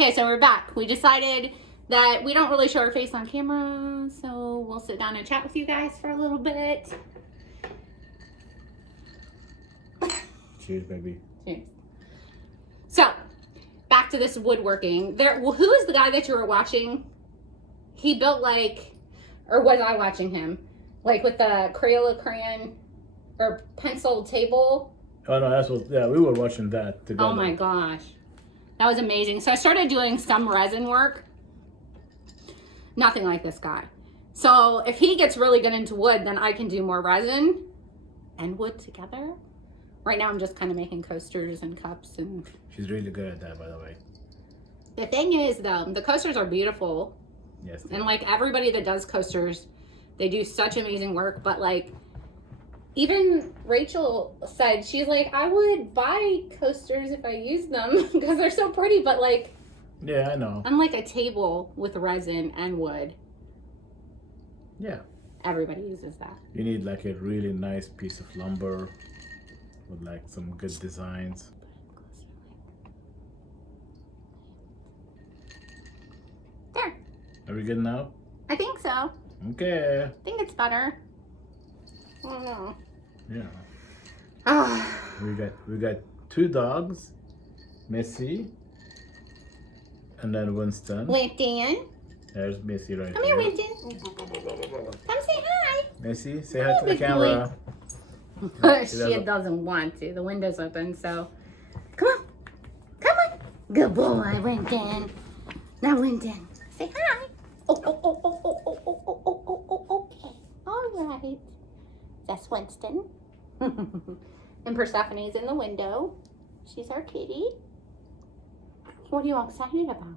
Okay, so we're back. We decided that we don't really show our face on camera, so we'll sit down and chat with you guys for a little bit. Cheers, baby. Cheers. So, back to this woodworking. Who is the guy that you were watching? He built like, or was I watching him? Like with the Crayola crayon or pencil table. Oh no, that's what. Yeah, we were watching that together. Oh my gosh, that was amazing. So I started doing some resin work. Nothing like this guy. So if he gets really good into wood, then I can do more resin and wood together. Right now I'm just kind of making coasters and cups and. She's really good at that, by the way. The thing is though, the coasters are beautiful. Yes. And like everybody that does coasters, they do such amazing work. But like, even Rachel said, she's like, I would buy coasters if I used them because they're so pretty. But like, yeah, I know. unlike a table with resin and wood. Yeah. Everybody uses that. You need like a really nice piece of lumber with like some good designs. There. Are we good now? I think so. Okay. I think it's better. I don't know. Yeah. Ah. We got two dogs, Missy, and then Winston. Winston. There's Missy right Come there. here, Winston. Come say hi. Missy, say hi to the big camera. She doesn't want to. The window's open, so come on. Come on. Good boy, Winston. Now, Winston, say hi. Okay. All right. That's Winston. And Persephone's in the window. She's our kitty. What are you excited about?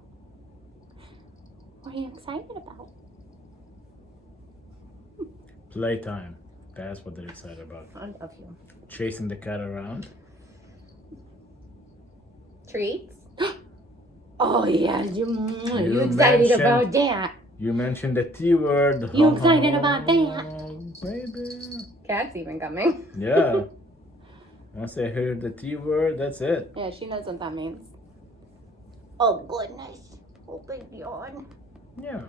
What are you excited about? Playtime. That's what they're excited about. I love you. Chasing the cat around. Treats? Oh yeah, you excited mentioned- about that? You mentioned the T word. You excited about that? Oh, baby. Cat's even coming. Yeah. Once I hear the T word, that's it. Yeah, she knows what that means. Oh goodness. Oh big yawn. Yeah.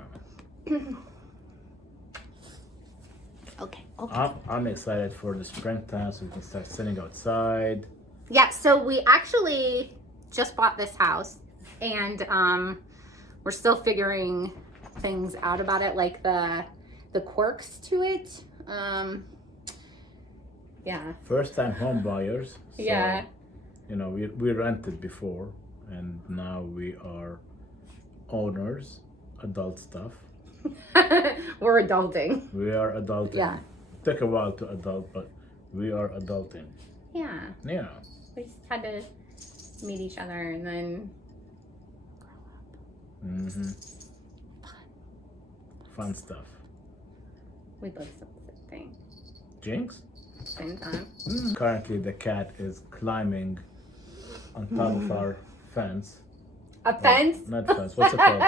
Okay. Okay. I'm excited for the springtime so we can start sitting outside. Yeah. So we actually just bought this house, and we're still figuring things out about it, like the quirks to it. Yeah. First time home buyers. So, Yeah. You know, we rented before and now we are owners, adult stuff. We're adulting. We are adulting. Yeah. Took a while to adult, but we are adulting. Yeah. Yeah. We just had to meet each other and then grow up. Mm-hmm. Fun stuff. We both said the same thing. Jinx? Same time. Currently the cat is climbing on top of our fence. A fence? Not fence, what's it called?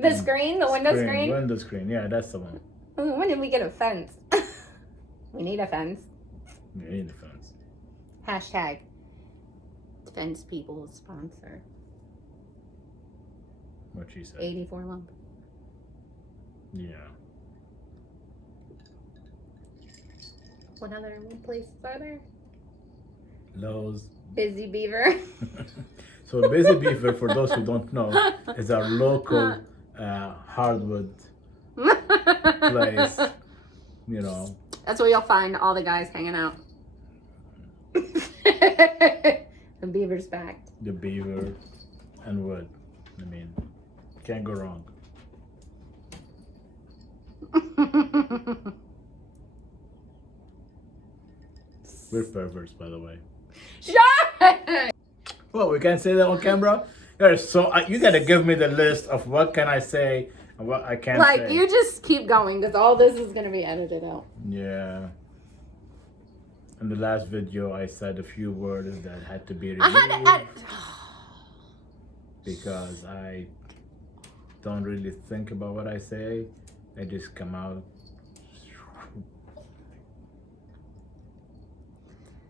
The screen? The window screen? Window screen, yeah, that's the one. When did we get a fence? We need a fence. We need a fence. Hashtag fence people sponsor. What she said. 84 lump. Yeah. What other places are there? Lowe's. Busy Beaver. So Busy Beaver, for those who don't know, is our local hardwood place. You know. That's where you'll find all the guys hanging out. The beaver's back. The beaver and wood. I mean, can't go wrong. We're perverts, by the way. Shut! Well, we can't say that on camera. So you gotta give me the list of what can I say and what I can't say. Like, you just keep going because all this is gonna be edited out. Yeah. In the last video, I said a few words that had to be removed I had to edit. because I don't really think about what I say. I just come out.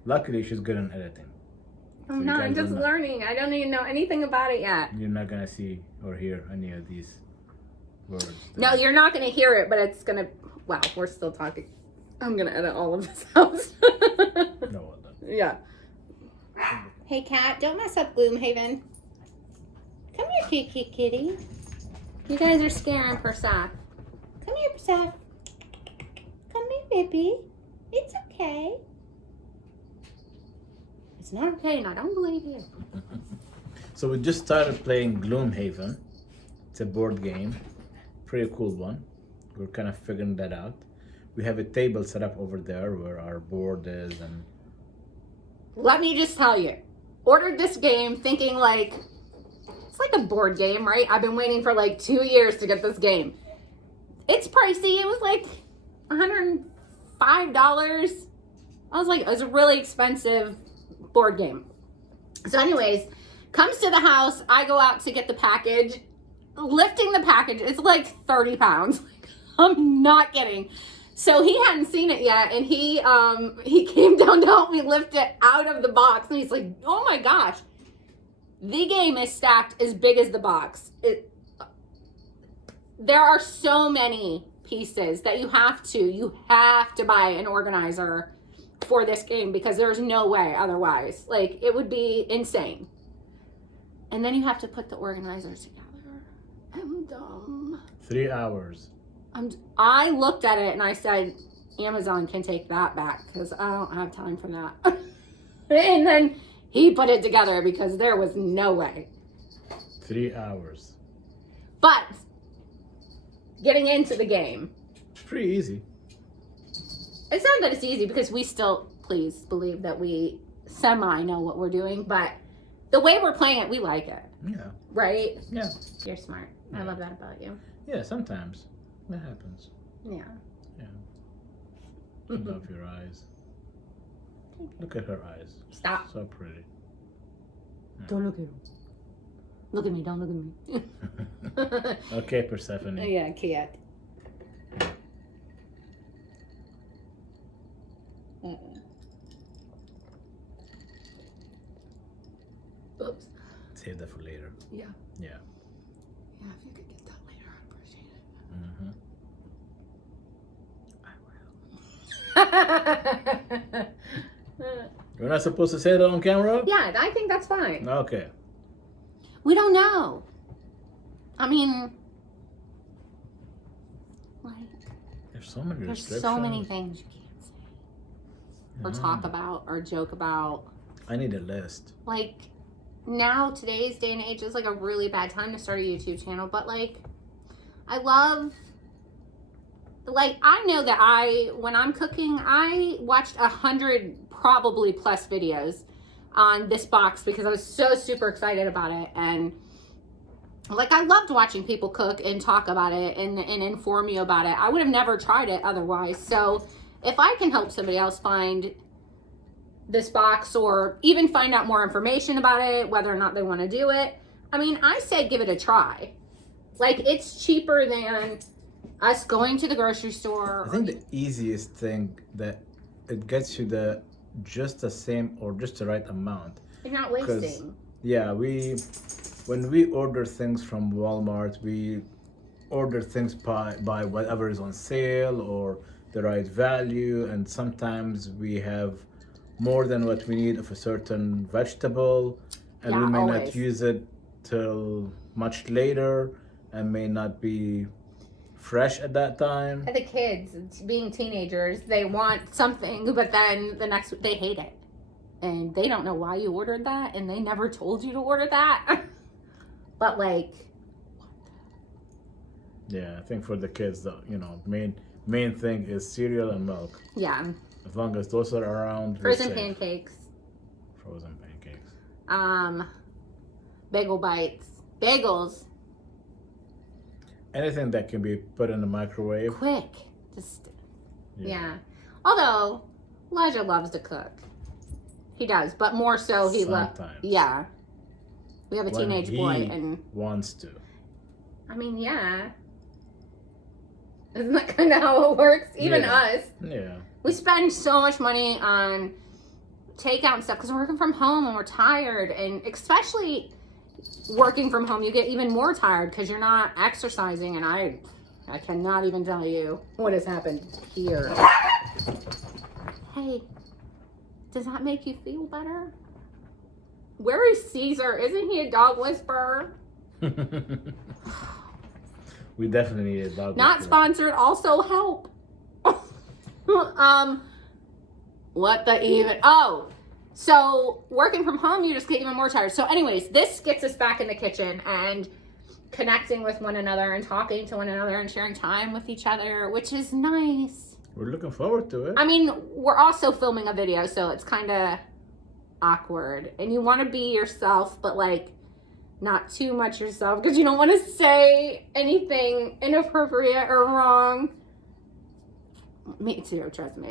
Luckily, she's good in editing. I'm you not. I'm guys just will not- learning. I don't even know anything about it yet. You're not gonna see or hear any of these words. No, you're not going to hear it, but it's going to... Wow, we're still talking. I'm going to edit all of this out. No, well done. Yeah. Hey, cat, don't mess up Gloomhaven. Come here, kitty. You guys are scaring Persef. Come here, Persef. Come here, baby. It's okay. It's not okay, and I don't believe you. So we just started playing Gloomhaven. It's a board game. Pretty cool one. We're kind of figuring that out. We have a table set up over there where our board is, and Let me just tell you. Ordered this game thinking like, it's like a board game, right? I've been waiting for like 2 years to get this game. It's pricey. It was like $105. I was like, it was a really expensive board game. So anyways, comes to the house. I go out to get the package. Lifting the package, it's like 30 pounds. I'm not kidding. So he hadn't seen it yet, and he came down to help me lift it out of the box, and he's like, oh my gosh. The game is stacked as big as the box. There are so many pieces that you have to buy an organizer for this game because there's no way otherwise. Like, it would be insane. And then you have to put the organizers together. I'm dumb. 3 hours. I looked at it and I said, Amazon can take that back because I don't have time for that. And then he put it together because there was no way. 3 hours. But getting into the game. It's pretty easy. It's not that it's easy because we still, please believe that we semi know what we're doing, but the way we're playing it, we like it. Yeah. Right? Yeah. You're smart. I love that about you. Yeah, sometimes. That happens. Yeah. Yeah. I love your eyes. Look at her eyes. Stop. So pretty. Don't look at him. Look at me. Don't look at me. Okay, Persephone. Yeah, cat. Oops. Save that for later. Yeah. Yeah. Yeah, if you could get that later, I'd appreciate it. I will. You're not supposed to say that on camera? Yeah, I think that's fine. Okay. We don't know. I mean, like, There's so many there's restrictions. so many things you can't say or talk about or joke about. I need a list. Like, now, today's day and age is like a really bad time to start a YouTube channel, but like, I love, like, I know that when I'm cooking, I watched 100 probably plus videos on this box because I was so super excited about it. And like, I loved watching people cook and talk about it and inform you about it. I would have never tried it otherwise. So if I can help somebody else find this box or even find out more information about it, whether or not they want to do it, I mean, I say give it a try. Like, it's cheaper than us going to the grocery store. I think the easiest thing that it gets you just the same or just the right amount. You're not wasting. Yeah, when we order things from Walmart, we order things by whatever is on sale or the right value, and sometimes we have more than what we need of a certain vegetable, and we may not use it till much later and may not be fresh at that time. The kids, being teenagers, they want something, but then the next they hate it. And they don't know why you ordered that, and they never told you to order that. But like, yeah, I think for the kids, the main thing is cereal and milk. Yeah. As long as those are around. Frozen pancakes. Frozen pancakes. Bagel bites. Bagels. Anything that can be put in the microwave. Quick. Just, yeah. Although, Elijah loves to cook. He does, but more so he loves. Yeah. We have a teenage boy and wants to. I mean, yeah. Isn't that kind of how it works? Even us. Yeah. We spend so much money on takeout and stuff because we're working from home and we're tired, and especially working from home, you get even more tired because you're not exercising, and I cannot even tell you what has happened here. Hey, does that make you feel better? Where is Caesar? Isn't he a dog whisperer? We definitely need a dog. Not sponsored. Also help. What the even? Oh, so working from home, you just get even more tired. So anyways, this gets us back in the kitchen and connecting with one another and talking to one another and sharing time with each other, which is nice. We're looking forward to it. I mean, we're also filming a video, so it's kind of awkward. And you want to be yourself, but like not too much yourself because you don't want to say anything inappropriate or wrong. Me too, trust me.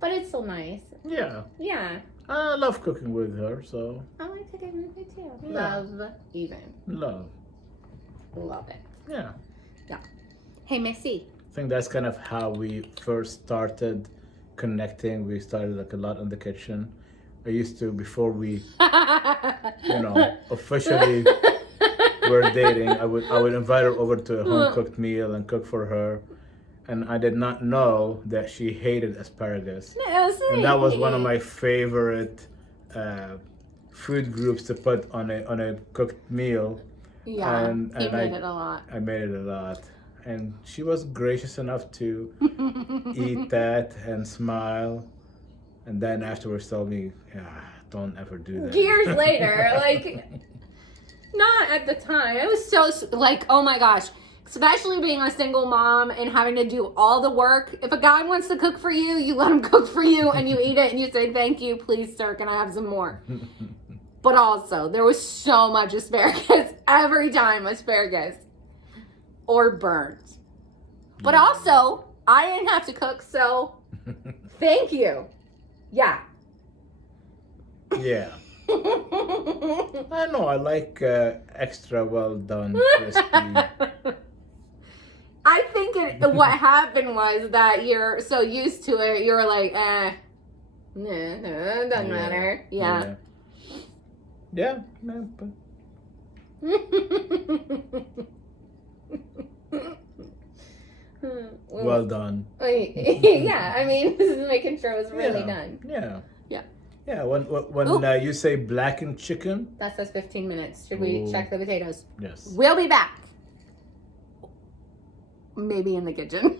But it's so nice. Yeah. Yeah. I love cooking with her, so. I like cooking with you too. Yeah. Love even. Love. Love it. Yeah. Yeah. Hey, Missy. I think that's kind of how we first started connecting. We started like a lot in the kitchen. I used to, before we, officially were dating, I would invite her over to a home cooked meal and cook for her. And I did not know that she hated asparagus. And that was one of my favorite food groups to put on a cooked meal. Yeah, and he made it a lot. I made it a lot. And she was gracious enough to eat that and smile. And then afterwards told me, don't ever do that. Years later, like, not at the time. It was so, like, oh my gosh. Especially being a single mom and having to do all the work. If a guy wants to cook for you, you let him cook for you and you eat it and you say, thank you, please, sir, can I have some more? But also, there was so much asparagus. Every time, asparagus. Or burnt. But also, I didn't have to cook, so thank you. Yeah. Yeah. I know, I like extra well done, crispy. I think what happened was that you're so used to it, you were like, no, it doesn't matter. Yeah. Yeah. Well done. Yeah, I mean, this is making sure it was really done. Yeah. Yeah. Yeah, when you say blackened chicken. That says 15 minutes. Should we check the potatoes? Yes. We'll be back. Maybe in the kitchen.